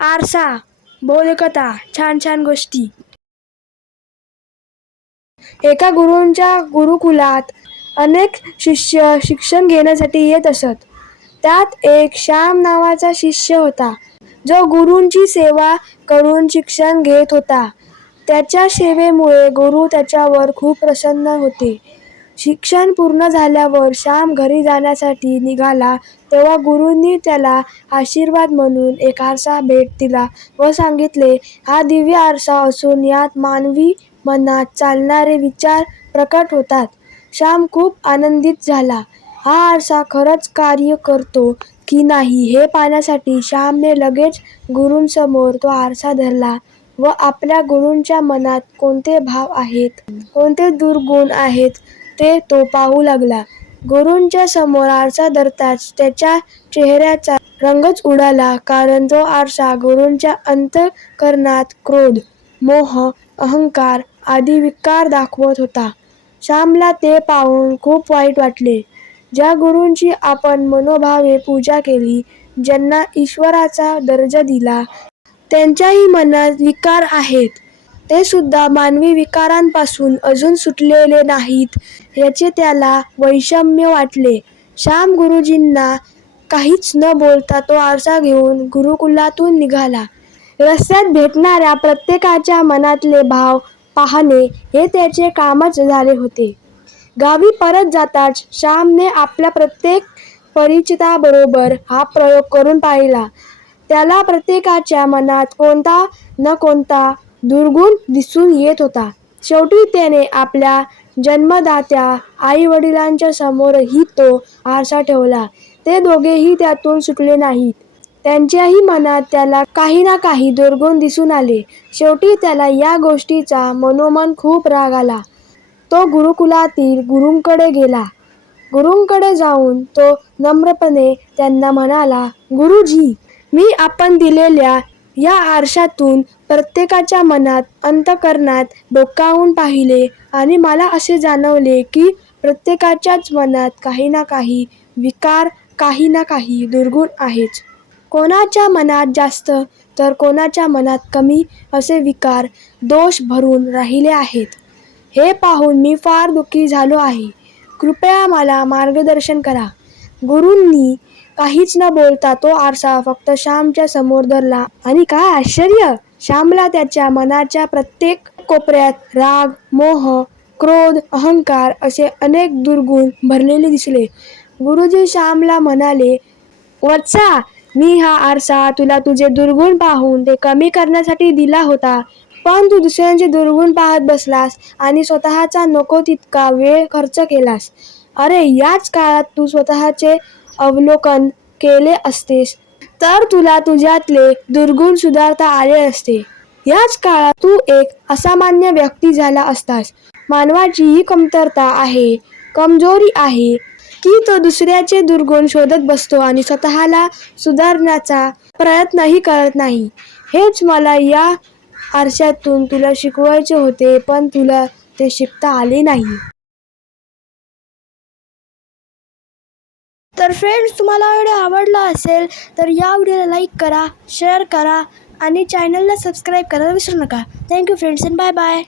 आरसा, बोधकथा, छान छान गोष्टी. एका गुरूंच्या गुरुकुलात अनेक शिष्य शिक्षण घेण्यासाठी येत असत. त्यात एक श्याम नावाचा शिष्य होता, जो गुरूंची सेवा करून शिक्षण घेत होता. त्याच्या सेवेमुळे गुरु त्याच्यावर खूप प्रसन्न होते. शिक्षण पूर्ण झाल्यावर श्याम घरी जाण्यासाठी निघाला तेव्हा गुरूंनी त्याला आशीर्वाद म्हणून एक आरसा भेट दिला व सांगितले, हा दिव्य आरसा असून यात मानवी मनात चालणारे विचार प्रकट होतात. श्याम खूप आनंदित झाला. हा आरसा खरंच कार्य करतो की नाही हे पाहण्यासाठी श्यामने लगेच गुरूंसमोर तो आरसा धरला व आपल्या गुरूंच्या मनात कोणते भाव आहेत, कोणते दुर्गुण आहेत ते तो पाहू लागला. गुरूंच्या समोर आरसा धरताच त्याच्या चेहऱ्याचा रंगच उडाला, कारण तो आरसा गुरूंच्या अंतःकरणात क्रोध, मोह, अहंकार आदी विकार दाखवत होता. श्यामला ते पाहून खूप वाईट वाटले. ज्या गुरूंची आपण मनोभावे पूजा केली, ज्यांना ईश्वराचा दर्जा दिला, त्यांच्याही मनात विकार आहेत. ते सुद्धा मानवी विकारांपासून अजून सुटलेले नाहीत याचे त्याला वैषम्य वाटले. श्याम गुरुजींना काहीच न बोलता तो आरसा घेऊन गुरुकुलातून निघाला. रस्त्यात भेटणाऱ्या प्रत्येकाच्या मनातले भाव पाहणे हे त्याचे कामच झाले होते. गावी परत जाताच श्यामने आपल्या प्रत्येक परिचिताबरोबर हा प्रयोग करून पाहिला. त्याला प्रत्येकाच्या मनात कोणता न कोणता दुर्गुण दिसून येत होता. शेवटी त्याने आपल्या जन्मदात्या आई वडिलांच्या समोरही तो आरसा ठेवला. ते दोघेही त्यातून सुटले नाहीत. त्यांच्याही मनात त्याला काही ना काही दुर्गुण दिसून आले. शेवटी त्याला या गोष्टीचा मनोमन खूप राग आला. तो गुरुकुलातील गुरूंकडे गेला. गुरूंकडे जाऊन तो नम्रपणे त्यांना म्हणाला, गुरुजी, मी आपण दिलेल्या या आरशातून प्रत्येकाच्या मनात, अंतःकरणात डोकावून पाहिले आणि मला असे जाणवले की प्रत्येकाच्याच मनात काही ना काही विकार, काही ना काही दुर्गुण आहेच. कोणाच्या मनात जास्त तर कोणाच्या मनात कमी असे विकार, दोष भरून राहिले आहेत. हे पाहून मी फार दुःखी झालो आहे. कृपया मला मार्गदर्शन करा. गुरूंनी काहीच न बोलता तो आरसा फक्त श्यामच्या समोर धरला आणि काय आश्चर्य, श्यामला त्याच्या मनाच्या प्रत्येक कोपऱ्यात राग, मोह, क्रोध, अहंकार असे अनेक दुर्गुण भरलेले दिसले. गुरुजी श्यामला म्हणाले, वत्सा, मी हा आरसा तुला तुझे दुर्गुण पाहून ते कमी करण्यासाठी दिला होता, पण तू दुसऱ्यांचे दुर्गुण पाहत बसलास आणि स्वतःचा नको तितका वेळ खर्च केलास. अरे, याच काळात तू स्वतःचे अवलोकन केले असतेस तर तुला तुझ्यातले दुर्गुण सुधारता आले असते. याच काळात तू एक असामान्य व्यक्ती झाला असतास. मानवाची ही कमतरता आहे, कमजोरी आहे की तो दुसऱ्याचे दुर्गुण शोधत बसतो आणि स्वतःला सुधारण्याचा प्रयत्नही करत नाही. हेच मला या आरशातून तुला शिकवायचे होते, पण तुला ते शिकता आले नाही. तर फ्रेंड्स, तुम्हाला व्हिडिओ आवडला असेल तर या व्हिडिओला लाईक करा, शेअर करा आणि चॅनलला सबस्क्राईब करायला विसरू नका. Thank you friends and bye bye.